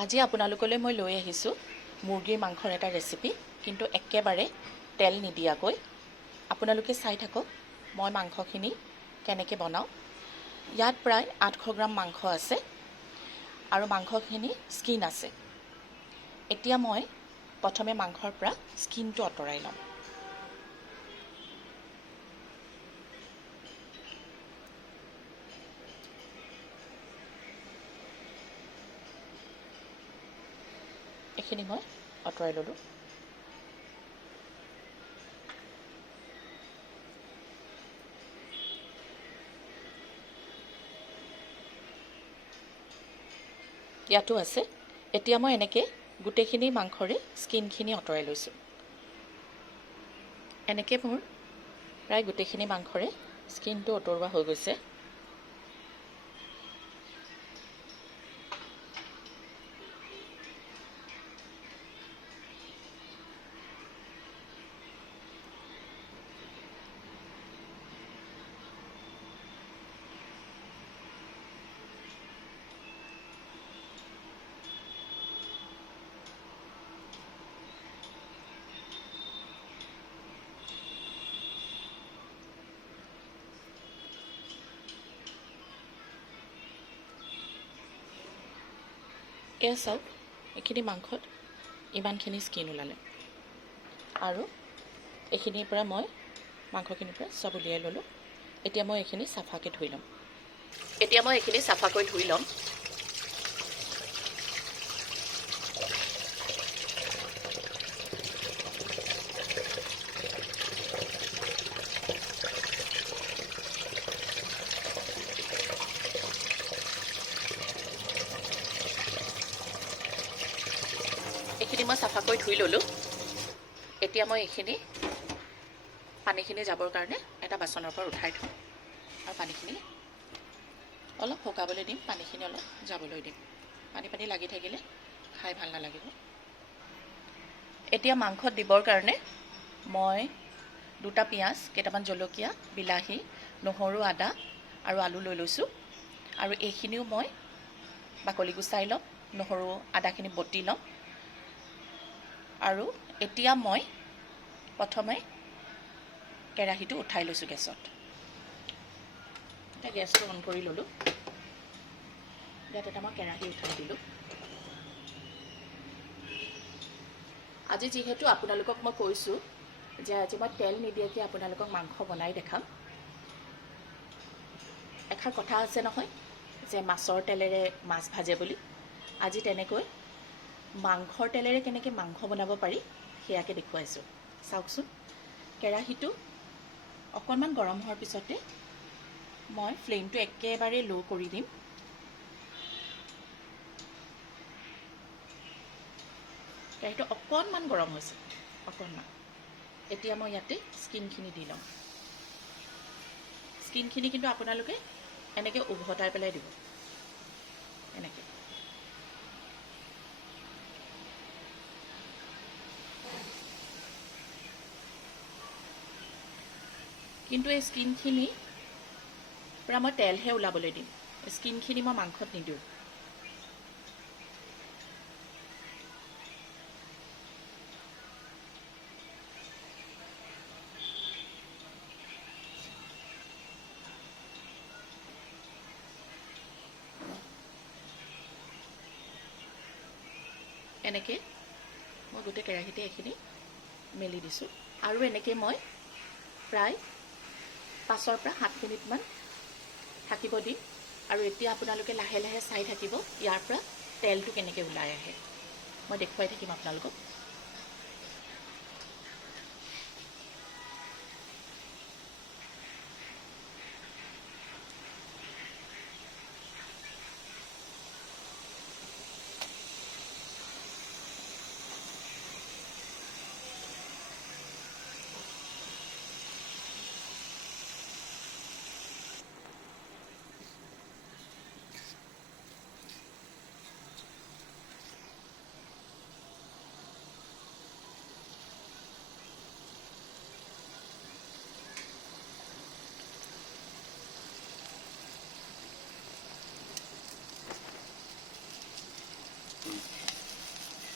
আজি আপোনালোকলৈ মই লৈ আহিছোঁ মুৰ্গীৰ মাংসৰ এটা ৰেচিপি, কিন্তু একেবাৰে তেল নিদিয়াকৈ। আপোনালোকে চাই থাকক মই মাংসখিনি কেনেকৈ বনাওঁ। ইয়াত প্ৰায় 800 গ্ৰাম মাংস আছে আৰু মাংসখিনি স্কিন আছে। এতিয়া মই প্ৰথমে মাংসৰ পৰা স্কিনটো আঁতৰাই ল'ম। এইখিনি মই আঁতৰাই ল'লোঁ। ইয়াতো আছে। এতিয়া মই এনেকৈ গোটেইখিনি মাংসৰে স্কিনখিনি আঁতৰাই লৈছোঁ। এনেকৈ মোৰ প্ৰায় গোটেইখিনি মাংসৰে স্কিনটো আঁতৰোৱা হৈ গৈছে। এয়া চাওক, এইখিনি মাংসত ইমানখিনি স্কিন ওলালে আৰু এইখিনিৰ পৰা মই মাংসখিনিৰ পৰা চব উলিয়াই ল'লোঁ। এতিয়া মই এইখিনি চাফাকৈ ধুই ল'ম। এইখিনি মই চাফাকৈ ধুই ল'লোঁ। এতিয়া মই এইখিনি পানীখিনি যাবৰ কাৰণে এটা বাচনৰ পৰা উঠাই থওঁ আৰু পানীখিনি অলপ শুকাবলৈ দিম। পানীখিনি অলপ যাবলৈ দিম। পানী লাগি থাকিলে খাই ভাল নালাগিব। এতিয়া মাংসত দিবৰ কাৰণে মই 2টা পিঁয়াজ, কেইটামান জলকীয়া, বিলাহী, নহৰু, আদা আৰু আলু লৈ লৈছোঁ। আৰু এইখিনিও মই বাকলি গুচাই ল'ম। নহৰু আদাখিনি বটি ল'ম। আৰু এতিয়া মই প্ৰথমে কেৰাহীটো উঠাই লৈছোঁ গেছত। এতিয়া গেছটো অন কৰি ল'লোঁ। ইয়াত এটা মই কেৰাহী উঠাই দিলোঁ। আজি যিহেতু আপোনালোকক মই কৈছোঁ যে আজি মই তেল নিদিয়াকৈ আপোনালোকক মাংস বনাই দেখাম। এষাৰ কথা আছে নহয় যে মাছৰ তেলেৰে মাছ ভাজে বুলি। আজি তেনেকৈ মাংসৰ তেলেৰে কেনেকৈ মাংস বনাব পাৰি সেয়াকে দেখুৱাইছোঁ। চাওকচোন, কেৰাহীটো অকণমান গৰম হোৱাৰ পিছতে মই ফ্লেমটো একেবাৰে ল' কৰি দিম। কেৰাহীটো অকণমান গৰম হৈছে, অকণমান। এতিয়া মই ইয়াতে স্কিনখিনি দি ল'ম। স্কিনখিনি কিন্তু আপোনালোকে এনেকৈ উভতাই পেলাই দিব, এনেকৈ। কিন্তু এই স্কিনখিনি পূৰা মই তেলহে ওলাবলৈ দিম। স্কিনখিনি মই মাংসত নিদিওঁ। এনেকৈ মই গোটেই কেৰাহীতে এইখিনি মেলি দিছোঁ। আৰু এনেকৈ মই প্ৰায় 5 পৰা 7 মিনিটমান থাকিব দিম। আৰু এতিয়া আপোনালোকে লাহে লাহে চাই থাকিব ইয়াৰ পৰা তেলটো কেনেকৈ ওলাই আহে। মই দেখুৱাই থাকিম আপোনালোকক।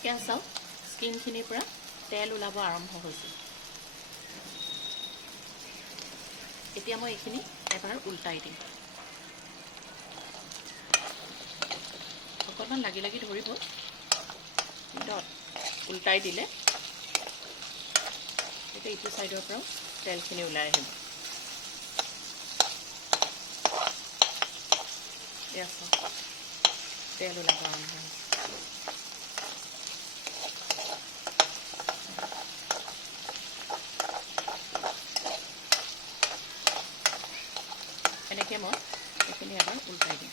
এয়া চাওক স্কিনখিনিৰ পৰা তেল ওলাব আৰম্ভ হৈছে। এতিয়া মই এইখিনি এবাৰ উল্টাই দিম। অকণমান লাগি লাগি ধৰিব, কিন্তু উল্টাই দিলে এতিয়া ইটো ছাইডৰ পৰাও তেলখিনি ওলাই আহিব। এয়া চাওক তেল ওলাব আৰম্ভ হৈছে। এনেকৈ মই এইখিনি এবাৰ উল্টাই দিম।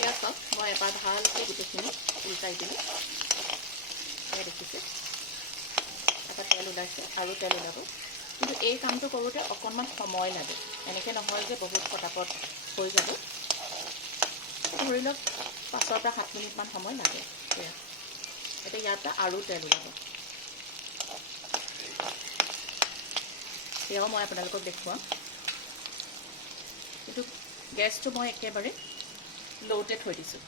এয়া চাওক মই এবাৰ ভালকৈ গোটেইখিনি উল্টাই দিলোঁ। এয়া দেখিছে এটা তেল ওলাইছে আৰু তেল ওলাব, কিন্তু এই কামটো কৰোঁতে অকণমান সময় লাগে। এনেকৈ নহয় যে বহুত পটাপট হৈ যাব, ধৰি লওক 5 পৰা 7 মিনিটমান সময় লাগে। এয়া এতিয়া ইয়াৰ পৰা আৰু তেল ওলাব। এয়াও মই আপোনালোকক দেখুৱাম, কিন্তু গেছটো মই একেবাৰে লওতে থৈ দিছোঁ।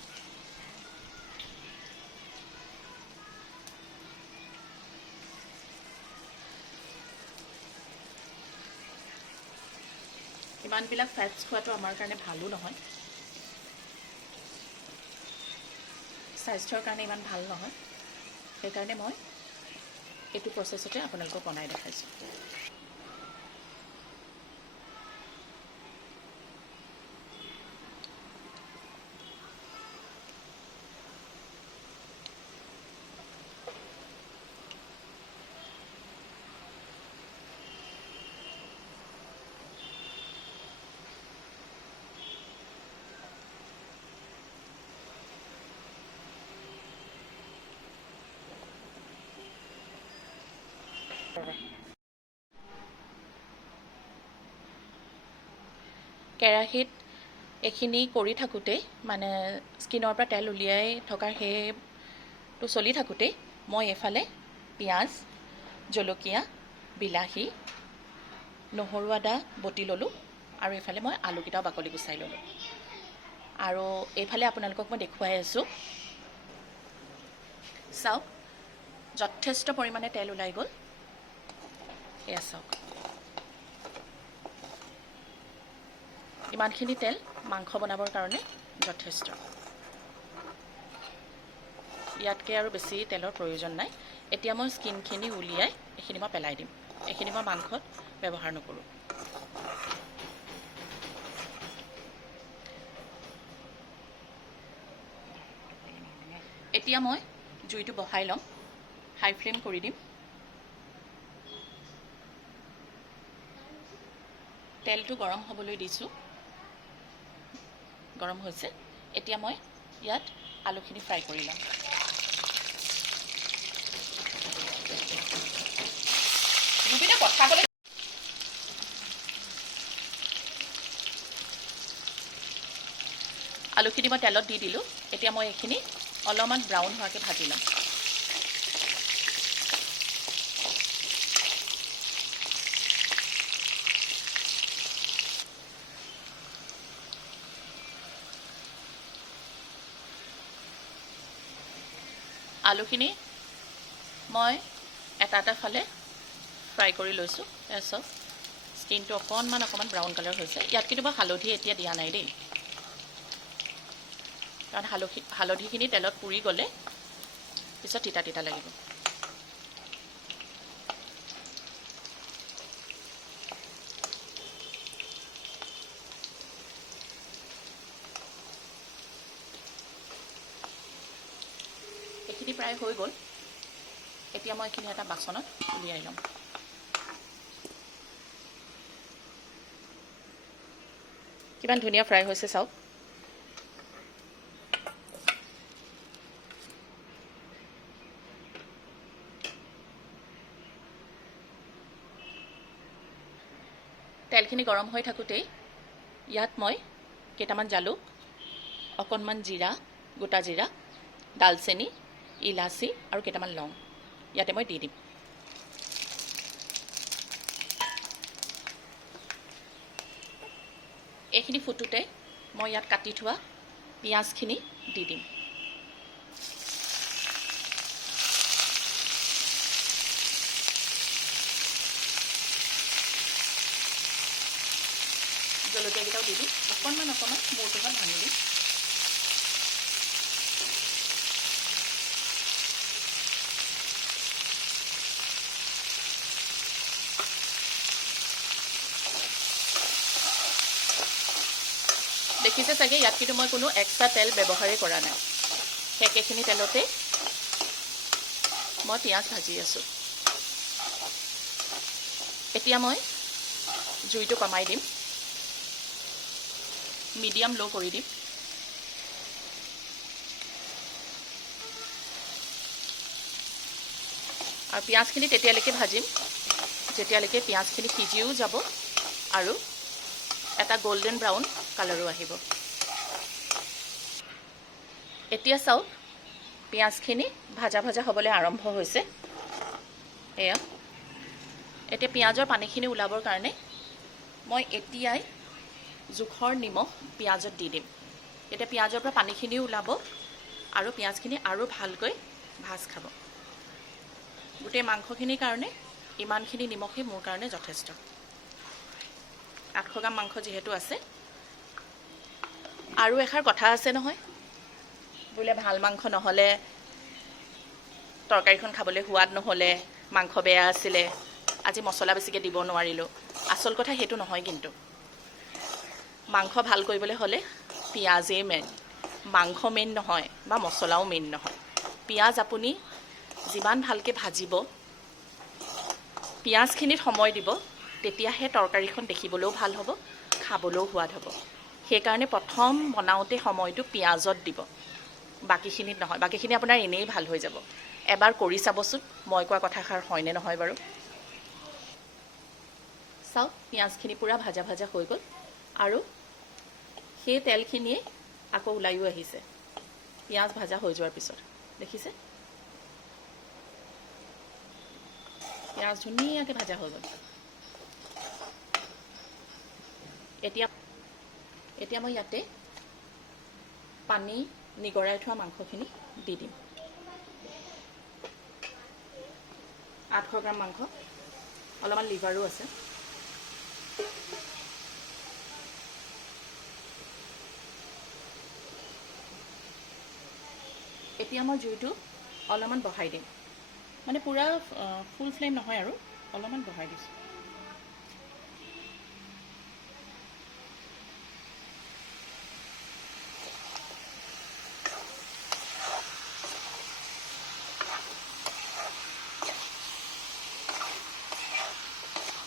ইমানবিলাক ফেটছ খোৱাটো আমাৰ কাৰণে ভালো নহয়, স্বাস্থ্যৰ কাৰণে ইমান ভাল নহয়। সেইকাৰণে মই এইটো প্ৰচেছতে আপোনালোকক বনাই দেখাইছোঁ। কেৰাহীত এইখিনি কৰি থাকোঁতেই, মানে স্কিনৰ পৰা তেল উলিয়াই থকাৰ সেইটো চলি থাকোঁতেই মই এইফালে পিঁয়াজ, জলকীয়া, বিলাহী, নহৰু আদা বটি ল'লোঁ, আৰু এইফালে মই আলুকেইটাও বাকলি গুচাই ল'লোঁ। আৰু এইফালে আপোনালোকক মই দেখুৱাই আছোঁ, চাওক যথেষ্ট পৰিমাণে তেল ওলাই গ'ল। এয়া চাওক ইমানখিনি তেল মাংস বনাবৰ কাৰণে যথেষ্ট। ইয়াতকৈ আৰু বেছি তেলৰ প্ৰয়োজন নাই। এতিয়া মই স্কিনখিনি উলিয়াই এইখিনি মই পেলাই দিম। এইখিনি মই মাংসত ব্যৱহাৰ নকৰোঁ। এতিয়া মই জুইটো বহাই ল'ম, হাই ফ্লেম কৰি দিম। তেলটো গৰম হ'বলৈ দিছোঁ, গৰম হৈছে। এতিয়া মই ইয়াত আলুখিনি ফ্ৰাই কৰি ল'ম। আলুখিনি মই তেলত দি দিলোঁ। এতিয়া মই এইখিনি অলপমান ব্ৰাউন হোৱাকৈ ভাজি ল'ম। আলুখিনি মই এটা ফালে ফ্ৰাই কৰি লৈছোঁ। তাৰপিছত স্কিনটো অকণমান ব্ৰাউন কালাৰ হৈছে। ইয়াত কিন্তু মই হালধি এতিয়া দিয়া নাই দেই, কাৰণ হালধিখিনি তেলত পুৰি গ'লে পিছত তিতা তিতা লাগিব। এইখিনি প্ৰায় হৈ গ'ল। এতিয়া মই এইখিনি এটা বাচনত উলিয়াই ল'ম। কিমান ধুনীয়া ফ্ৰাই হৈছে চাওক। তেলখিনি গৰম হৈ থাকোঁতেই ইয়াত মই কেইটামান জালুক, অকণমান জিৰা, গোটা জিৰা, ডালচেনি, ইলাচি আৰু কেইটামান লং ইয়াতে মই দি দিম। এইখিনি ফুটোতে মই ইয়াত কাটি থোৱা পিঁয়াজখিনি দি দিম। জলকীয়াকেইটাও দি দিম, অকণমান মূৰটোখন ভাঙি দিম। দেখিছে চাগে ইয়াত কিন্তু মই কোনো এক্সট্ৰা তেল ব্যৱহাৰেই কৰা নাই। সেই একেখিনি তেলতে মই পিঁয়াজ ভাজি আছোঁ। এতিয়া মই জুইটো কমাই দিম, মিডিয়াম ল' কৰি দিম। আৰু পিঁয়াজখিনি তেতিয়ালৈকে ভাজিম যেতিয়ালৈকে পিঁয়াজখিনি সিজিও যাব আৰু এটা গোল্ডেন ব্ৰাউন কালাৰো আহিব। এতিয়া চাওক পিঁয়াজখিনি ভাজা হ'বলৈ আৰম্ভ হৈছে। এয়া এতিয়া পিঁয়াজৰ পানীখিনি ওলাবৰ কাৰণে মই এতিয়াই জোখৰ নিমখ পিঁয়াজত দি দিম। এতিয়া পিঁয়াজৰ পৰা পানীখিনিও ওলাব আৰু পিঁয়াজখিনি আৰু ভালকৈ ভাজ খাব। গোটেই মাংসখিনিৰ কাৰণে ইমানখিনি নিমখেই মোৰ কাৰণে যথেষ্ট। 800 গ্ৰাম মাংস যিহেতু আছে। আৰু এষাৰ কথা আছে নহয়, বোলে ভাল মাংস নহ'লে, তৰকাৰীখন খাবলৈ সোৱাদ নহ'লে, মাংস বেয়া আছিলে, আজি মছলা বেছিকৈ দিব নোৱাৰিলোঁ। আচল কথা সেইটো নহয়। কিন্তু মাংস ভাল কৰিবলৈ হ'লে পিঁয়াজেই মেইন, মাংস মেইন নহয় বা মছলাও মেইন নহয়। পিঁয়াজ আপুনি যিমান ভালকৈ ভাজিব, পিঁয়াজখিনিত সময় দিব, তেতিয়াহে তৰকাৰীখন দেখিবলৈও ভাল হ'ব, খাবলৈও সোৱাদ হ'ব। সেইকাৰণে প্ৰথম বনাওঁতে সময়টো পিঁয়াজত দিব, বাকীখিনিত নহয়। বাকীখিনি আপোনাৰ এনেই ভাল হৈ যাব। এবাৰ কৰি চাবচোন মই কোৱা কথাষাৰ হয়নে নহয় বাৰু। চাওক পিঁয়াজখিনি পূৰা ভাজা হৈ গ'ল আৰু সেই তেলখিনিয়ে আকৌ ওলাইও আহিছে পিঁয়াজ ভাজা হৈ যোৱাৰ পিছত। দেখিছে পিঁয়াজ ধুনীয়াকৈ ভাজা হৈ গ'ল। এতিয়া মই ইয়াতে পানী নিগৰাই থোৱা মাংসখিনি দি দিম। 800 গ্ৰাম মাংস, অলপমান লিভাৰো আছে। এতিয়া মই জুইটো অলপমান বঢ়াই দিম, মানে পূৰা ফুল ফ্লেম নহয় আৰু অলপমান বঢ়াই দিছোঁ।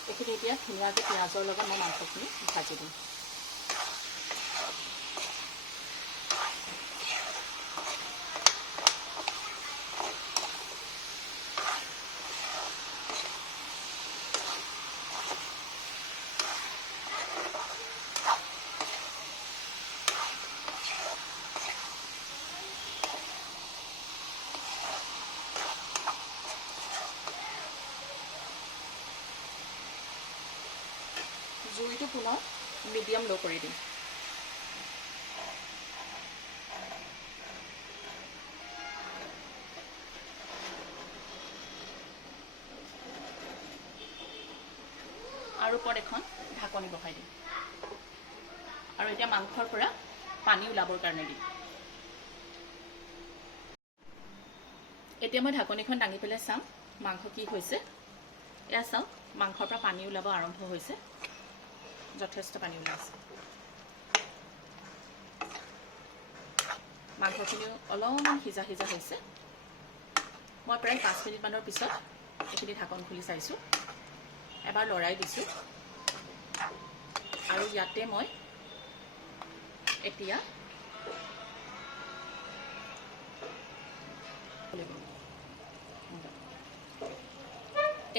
এইখিনি এতিয়া ধুনীয়াকৈ পিঁয়াজৰ লগত মই মাংসখিনি ভাজি দিম। জুইটো পুনৰ মিডিয়াম ল' কৰি দিম। আৰু ওপৰত এখন ঢাকনি বহাই দিম আৰু এতিয়া মাংসৰ পৰা পানী ওলাবৰ কাৰণে দিম। এতিয়া মই ঢাকনিখন দাঙি পেলাই চাম মাংস কি হৈছে। এয়া চাওক মাংসৰ পৰা পানী ওলাব আৰম্ভ হৈছে, যথেষ্ট পানী ওলাইছে। মাংসখিনিও অলপমান সিজা হৈছে। মই প্ৰায় 5 মিনিটমানৰ পিছত এইখিনি ঢাকন খুলি চাইছোঁ, এবাৰ লৰাই দিছোঁ আৰু ইয়াতে মই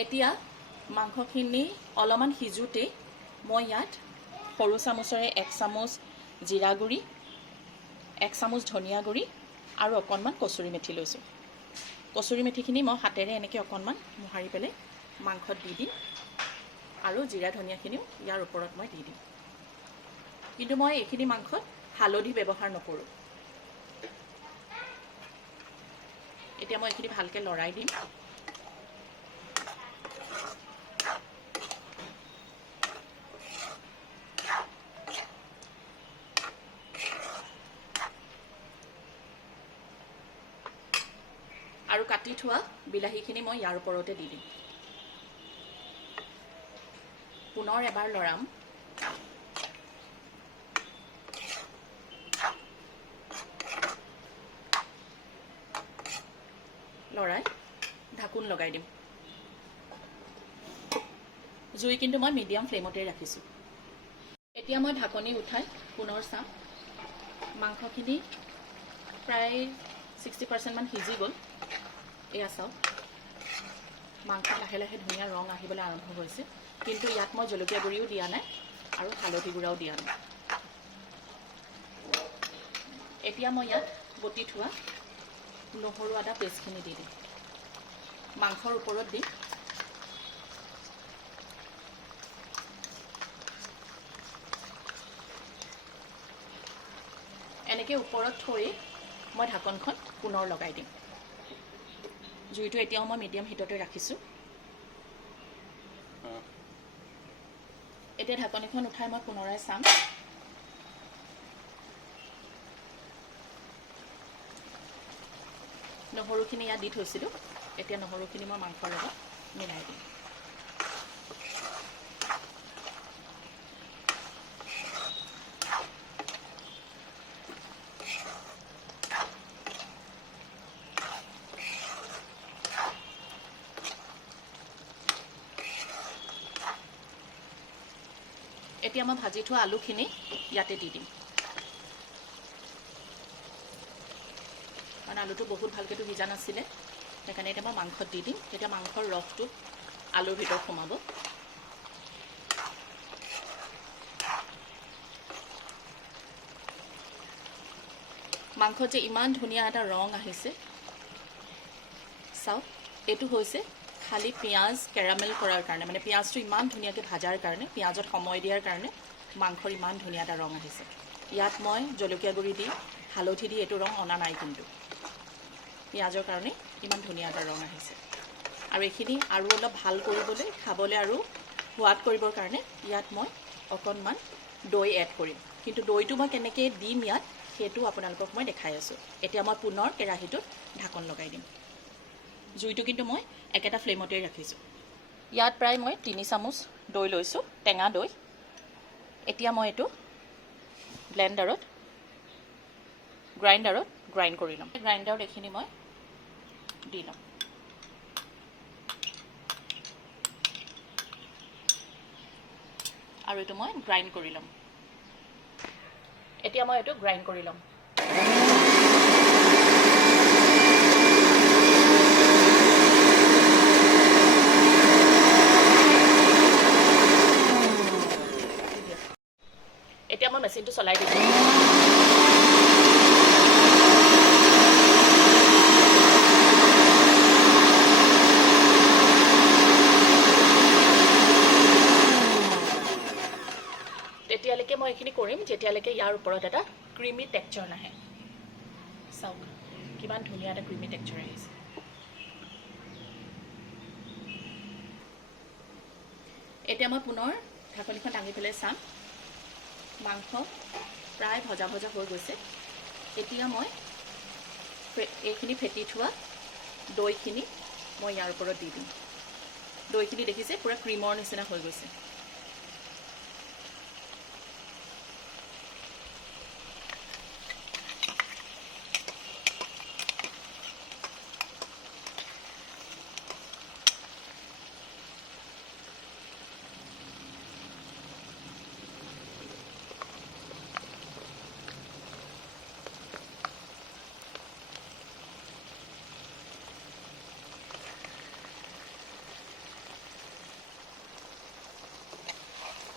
এতিয়া মাংসখিনি অলপমান সিজোঁতেই মই ইয়াত সৰু চামুচেৰে 1 চামুচ জিৰা গুড়ি, 1 চামুচ ধনিয়া গুড়ি আৰু অকণমান কচুৰি মেথি লৈছোঁ। কচুৰি মেথিখিনি মই হাতেৰে এনেকৈ অকণমান মোহাৰি পেলাই মাংসত দি দিম আৰু জিৰা ধনিয়াখিনিও ইয়াৰ ওপৰত মই দি দিম। কিন্তু মই এইখিনি মাংসত হালধি ব্যৱহাৰ নকৰোঁ। এতিয়া মই এইখিনি ভালকৈ লৰাই দিম। কাটি থোৱা বিলাহীখিনি মই ইয়াৰ ওপৰতে দি দিম পুনৰ এবাৰ লৰাম লৰাই ঢাকুন লগাই দিম জুই কিন্তু মই মিডিয়াম ফ্লেমতে ৰাখিছোঁ এতিয়া মই ঢাকনি উঠাই পুনৰ চাম মাংসখিনি প্ৰায় 60% মান সিজি গ'ল এয়া চাওক মাংস লাহে লাহে ধুনীয়া ৰং আহিবলৈ আৰম্ভ হৈছে কিন্তু ইয়াত মই জলকীয়া গুড়িও দিয়া নাই আৰু হালধি গুড়াও দিয়া নাই এতিয়া মই ইয়াত বটি থোৱা নহৰু আদা পেষ্টখিনি দি দিম মাংসৰ ওপৰত দি এনেকৈ ওপৰত থৈ মই ঢাকনখন পুনৰ লগাই দিম জুইটো এতিয়াও মই মিডিয়াম হিটতে ৰাখিছোঁ এতিয়া ঢাকনিখন উঠাই মই পুনৰাই চাম নহৰুখিনি ইয়াত দি থৈছিলোঁ এতিয়া নহৰুখিনি মই মাংসৰ লগত মিলাই দিম এতিয়া মই ভাজি থোৱা আলুখিনি ইয়াতে দি দিম কাৰণ আলুটো বহুত ভালকৈতো সিজা নাছিলে সেইকাৰণে এতিয়া মই মাংসত দি দিম তেতিয়া মাংসৰ ৰসটো আলুৰ ভিতৰত সোমাব মাংসত যে ইমান ধুনীয়া এটা ৰং আহিছে চাওক এইটো হৈছে খালি পিঁয়াজ কেৰামেল কৰাৰ কাৰণে মানে পিঁয়াজটো ইমান ধুনীয়াকৈ ভাজাৰ কাৰণে পিঁয়াজত সময় দিয়াৰ কাৰণে মাংসৰ ইমান ধুনীয়া এটা ৰং আহিছে ইয়াত মই জলকীয়া গুড়ি দি হালধি দি এইটো ৰং অনা নাই কিন্তু পিঁয়াজৰ কাৰণে ইমান ধুনীয়া এটা ৰং আহিছে আৰু এইখিনি আৰু অলপ ভাল কৰিবলৈ খাবলৈ আৰু সোৱাদ কৰিবৰ কাৰণে ইয়াত মই অকণমান দৈ এড কৰিম কিন্তু দৈটো মই কেনেকৈ দিম ইয়াত সেইটো আপোনালোকক মই দেখাই আছোঁ এতিয়া মই পুনৰ কেৰাহীটোত ঢাকন লগাই দিম জুইটো কিন্তু মই একেটা ফ্লেমতে ৰাখিছোঁ ইয়াত প্ৰায় মই 3 চামুচ দৈ লৈছোঁ টেঙা দৈ এতিয়া মই এইটো গ্ৰাইণ্ডাৰত গ্ৰাইণ্ড কৰি ল'ম গ্ৰাইণ্ডাৰত এইখিনি মই দি ল'ম আৰু এইটো মই গ্ৰাইণ্ড কৰি ল'ম এতিয়া মই এইটো গ্ৰাইণ্ড কৰি ল'ম এতিয়া মই মেচিনটো চলাই দিছোঁ তেতিয়ালৈকে মই এইখিনি কৰিম যেতিয়ালৈকে ইয়াৰ ওপৰত এটা ক্ৰিমি টেক্সচাৰ নাহে চাওক কিমান ধুনীয়া এটা ক্ৰিমি টেক্সচাৰ আহিছে এতিয়া মই পুনৰ ঢাকনিখন দাঙি পেলাই চাম মাংস প্ৰায় ভজা ভজা হৈ গৈছে এতিয়া মই এইখিনি ফেটি থোৱা দৈখিনি মই ইয়াৰ ওপৰত দি দিম দৈখিনি দেখিছে পুৰা ক্ৰীমৰ নিচিনা হৈ গৈছে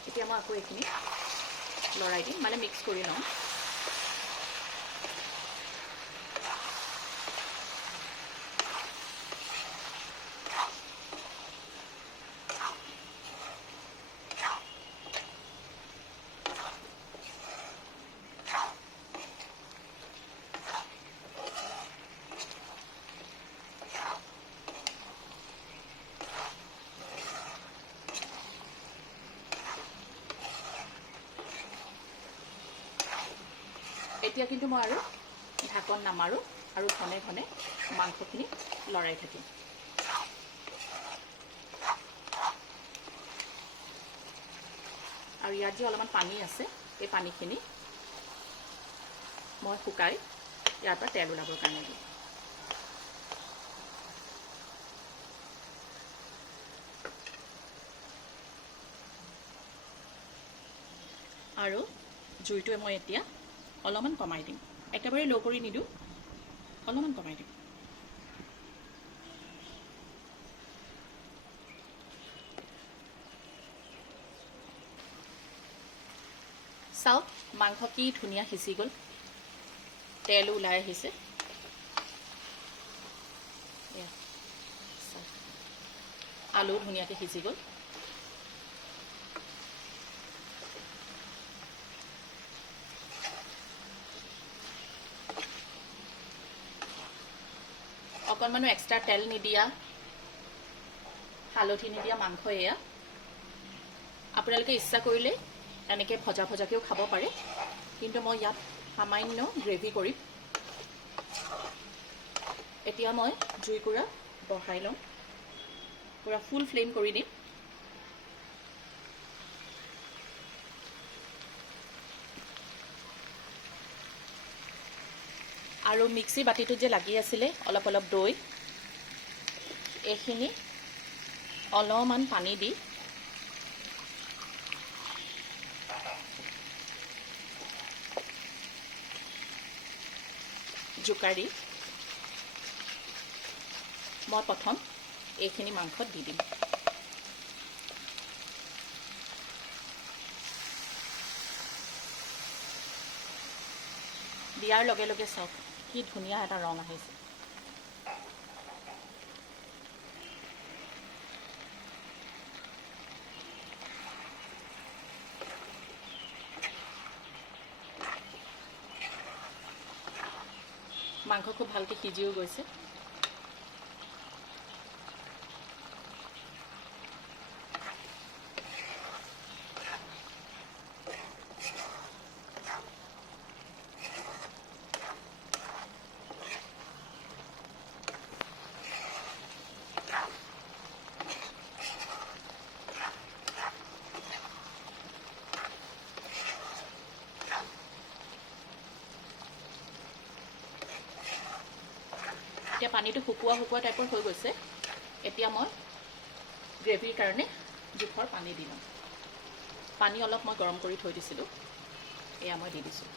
এতিয়া মই আকৌ এইখিনি লৰাই দিম মানে মিক্স কৰি লওঁ এতিয়া কিন্তু মই আৰু ঢাকন নামাৰোঁ আৰু ঘনে ঘনে মাংসখিনি লৰাই থাকিম। আৰু ইয়াত যে অলপমান পানী আছে, এই পানীখিনি মই শুকাই ইয়াৰ পৰা তেল ওলাবৰ কাৰণে দিম। আৰু জুইটোৱে মই এতিয়া অলপমান কমাই দিম, একেবাৰে ল' কৰি নিদিওঁ, অলপমান কমাই দিম। চাওক মাংস কি ধুনীয়া সিজি গ'ল, তেলো ওলাই আহিছে। আলু ধুনীয়াকৈ সিজি গ'ল। অকণমানো এক্সট্ৰা তেল নিদিয়া, হালধি নিদিয়া মাংস এয়া। আপোনালোকে ইচ্ছা কৰিলে এনেকৈ ভজা ভজাকৈও খাব পাৰে, কিন্তু মই ইয়াত সামান্য গ্ৰেভি কৰিম। এতিয়া মই জুইকুৰা বঢ়াই ল'ম, পূৰা ফুল ফ্লেম কৰি দিম। আৰু মিক্সি বাতিটোত যে লাগি আছিলে অলপ অলপ দৈ, এইখিনি অলপমান পানী দি জোকাৰি মই প্ৰথম এইখিনি মাংসত দি দিম। দিয়াৰ লগে লগে চাওক কি ধুনীয়া এটা ৰং আহিছে। মাংস খুব ভালকৈ সিজিও গৈছে। এতিয়া পানীটো শুকোৱা শুকোৱা টাইপৰ হৈ গৈছে। এতিয়া মই গ্ৰেভিৰ কাৰণে জোখৰ পানী দি লওঁ। পানী অলপ মই গৰম কৰি থৈ দিছিলোঁ, এয়া মই দি দিছোঁ।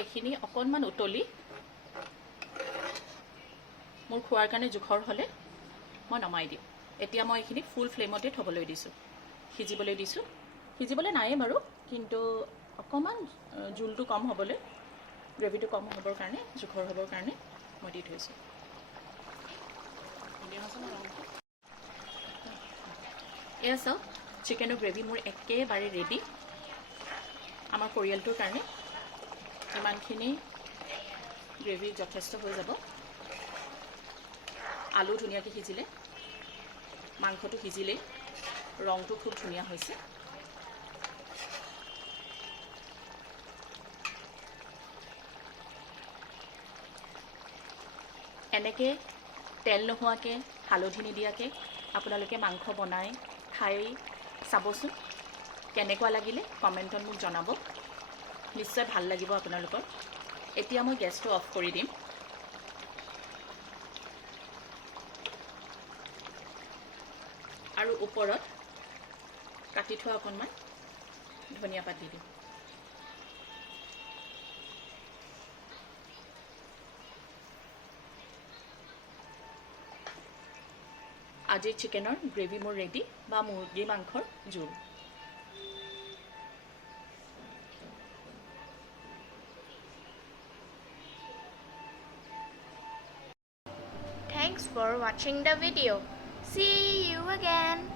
এইখিনি অকণমান উতলি মোৰ খোৱাৰ কাৰণে জোখৰ হ'লে মই নমাই দিম। এতিয়া মই এইখিনি ফুল ফ্লেমতে থ'বলৈ দিছোঁ, সিজিবলৈ দিছোঁ। সিজিবলৈ নায়েই বাৰু, কিন্তু অকণমান জোলটো কম হ'বলৈ, গ্ৰেভিটো কম হ'বৰ কাৰণে, জোখৰ হ'বৰ কাৰণে মই দি থৈছোঁ। এয়া চাওক চিকেনৰ গ্ৰেভি মোৰ একেবাৰে ৰেডি। আমাৰ পৰিয়ালটোৰ কাৰণে ইমানখিনি গ্ৰেভি যথেষ্ট হৈ যাব। আলু ধুনীয়াকৈ সিজিলে, মাংসটো সিজিলেই, ৰংটো খুব ধুনীয়া হৈছে। এনেকৈ তেল নোহোৱাকৈ, হালধি নিদিয়াকৈ আপোনালোকে মাংস বনাই খাই চাবচোন, কেনেকুৱা লাগিলে কমেণ্টত মোক জনাব। নিশ্চয় ভাল লাগিব আপোনালোকৰ। এতিয়া মই গেছটো অফ কৰি দিম। আৰু ওপৰত কাটি থোৱা অকণমান ধনিয়া পাত দি দিম। আজিৰ চিকেনৰ গ্ৰেভি মোৰ ৰেডি, বা মুৰ্গী মাংসৰ জোল। Thanks for watching the video. See you again.